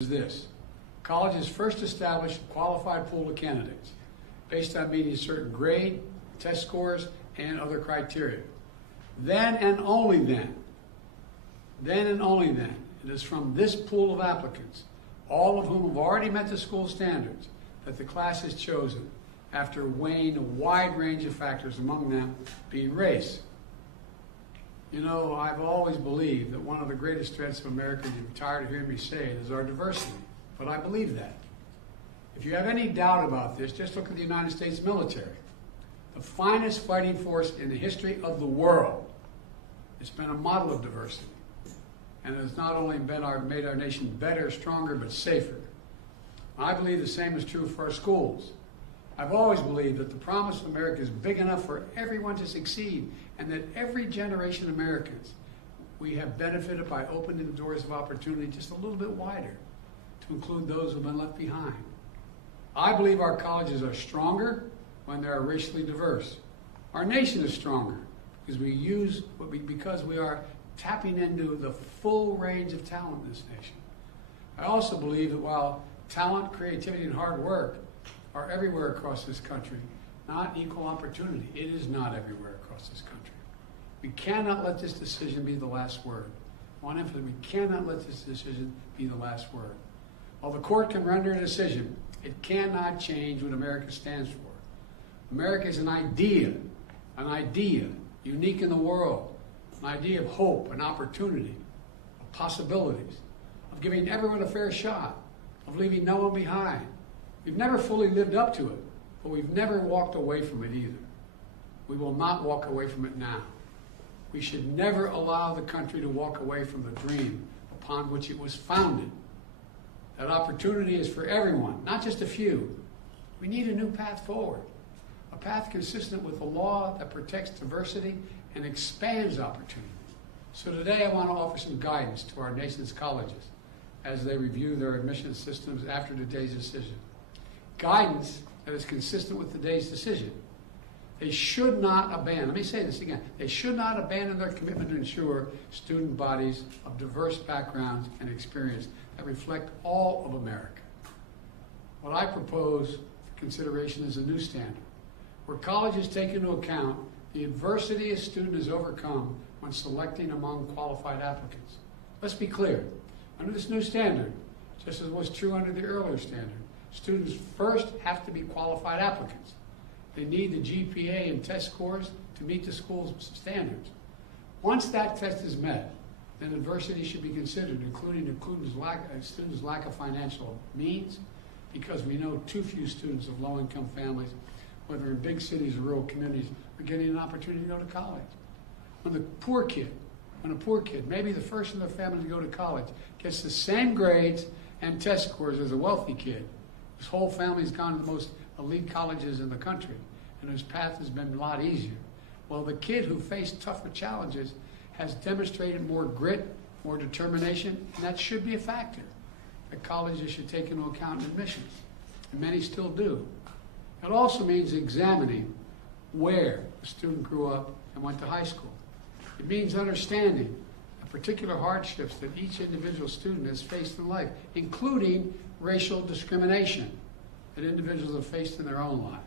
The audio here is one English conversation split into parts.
Is this. Colleges first establish a qualified pool of candidates based on meeting certain grade, test scores, and other criteria. Then and only then, it is from this pool of applicants, all of whom have already met the school standards, that the class is chosen after weighing a wide range of factors, among them being race. You know, I've always believed that one of the greatest threats of America, you're tired of hearing me say it, is our diversity. But I believe that. If you have any doubt about this, just look at the United States military. The finest fighting force in the history of the world. It's been a model of diversity. And it has not only made our nation better, stronger, but safer. I believe the same is true for our schools. I've always believed that the promise of America is big enough for everyone to succeed, and that every generation of Americans, we have benefited by opening the doors of opportunity just a little bit wider to include those who have been left behind. I believe our colleges are stronger when they are racially diverse. Our nation is stronger because we are tapping into the full range of talent in this nation. I also believe that while talent, creativity, and hard work are everywhere across this country, not equal opportunity. It is not everywhere across this country. We cannot let this decision be the last word. I want to emphasize, we cannot let this decision be the last word. While the court can render a decision, it cannot change what America stands for. America is an idea unique in the world, an idea of hope and opportunity, of possibilities, of giving everyone a fair shot, of leaving no one behind. We've never fully lived up to it, but we've never walked away from it either. We will not walk away from it now. We should never allow the country to walk away from the dream upon which it was founded. That opportunity is for everyone, not just a few. We need a new path forward, a path consistent with a law that protects diversity and expands opportunity. So today I want to offer some guidance to our nation's colleges as they review their admission systems after today's decision. Guidance that is consistent with today's decision. They should not abandon, let me say this again, they should not abandon their commitment to ensure student bodies of diverse backgrounds and experience that reflect all of America. What I propose for consideration is a new standard, where colleges take into account the adversity a student has overcome when selecting among qualified applicants. Let's be clear, under this new standard, just as was true under the earlier standard, students first have to be qualified applicants. They need the GPA and test scores to meet the school's standards. Once that test is met, then adversity should be considered, including students' lack of financial means, because we know too few students of low-income families, whether in big cities or rural communities, are getting an opportunity to go to college. When a poor kid, maybe the first in their family to go to college, gets the same grades and test scores as a wealthy kid, his whole family's gone to the most elite colleges in the country, and whose path has been a lot easier. Well, the kid who faced tougher challenges has demonstrated more grit, more determination, and that should be a factor that colleges should take into account in admissions, and many still do. It also means examining where the student grew up and went to high school. It means understanding the particular hardships that each individual student has faced in life, including racial discrimination that individuals have faced in their own lives.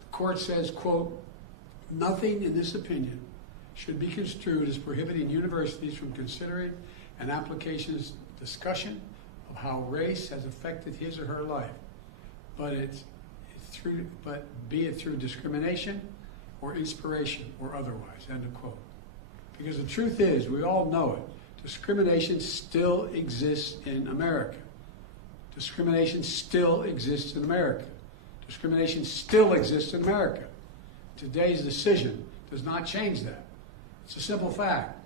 The court says, quote, "Nothing in this opinion should be construed as prohibiting universities from considering an application's discussion of how race has affected his or her life, but be it through discrimination or inspiration or otherwise," end of quote. Because the truth is, we all know it, discrimination still exists in America. Discrimination still exists in America. Discrimination still exists in America. Today's decision does not change that. It's a simple fact.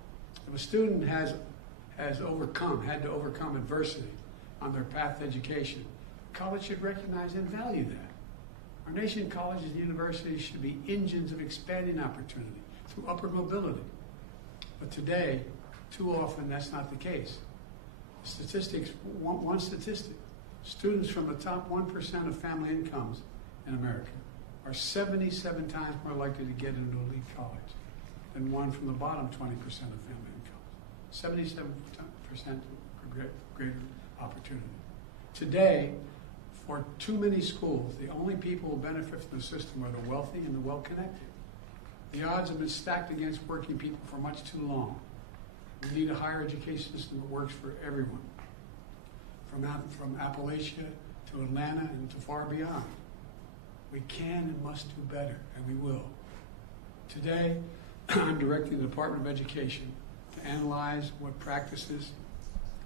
If a student had to overcome adversity on their path to education, college should recognize and value that. Our nation colleges and universities should be engines of expanding opportunity through upward mobility. But today, too often, that's not the case. Statistics, one statistic, students from the top 1% of family incomes in America are 77 times more likely to get into elite college than one from the bottom 20% of family incomes. 77% greater opportunity. Today, for too many schools, the only people who benefit from the system are the wealthy and the well-connected. The odds have been stacked against working people for much too long. We need a higher education system that works for everyone, from Appalachia to Atlanta and to far beyond. We can and must do better, and we will. Today, I'm directing the Department of Education to analyze what practices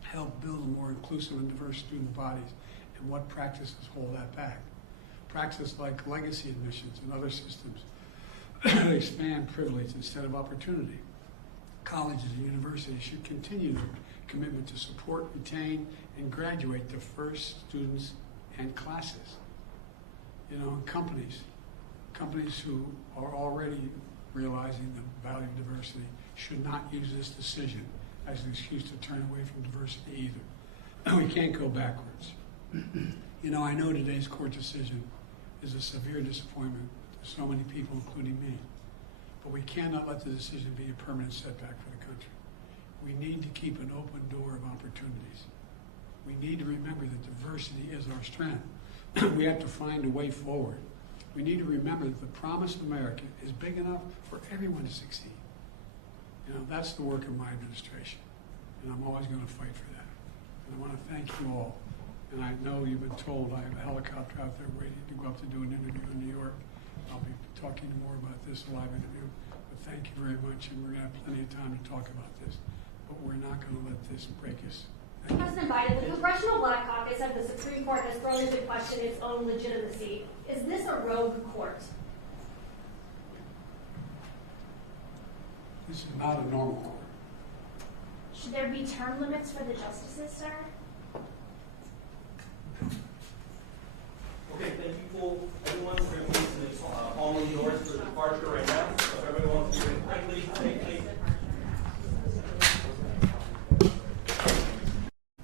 help build a more inclusive and diverse student bodies and what practices hold that back. Practices like legacy admissions and other systems expand privilege instead of opportunity. Colleges and universities should continue their commitment to support, retain, and graduate diverse students and classes. And companies who are already realizing the value of diversity should not use this decision as an excuse to turn away from diversity either. We can't go backwards. I know today's court decision is a severe disappointment to so many people, including me. But we cannot let the decision be a permanent setback for the country. We need to keep an open door of opportunities. We need to remember that diversity is our strength. We have to find a way forward. We need to remember that the promise of America is big enough for everyone to succeed. That's the work of my administration, and I'm always going to fight for that. And I want to thank you all. And I know you've been told I have a helicopter out there waiting to go up to do an interview in New York. I'll be talking more about this live interview. But thank you very much, and we're going to have plenty of time to talk about this. But we're not going to let this break us. President Biden, the Congressional Black Caucus said the Supreme Court has thrown into question its own legitimacy. Is this a rogue court? This is not a normal court. Should there be term limits for the justices, sir? Okay, thank you, everyone. We're going to place all indoors for the departure right now.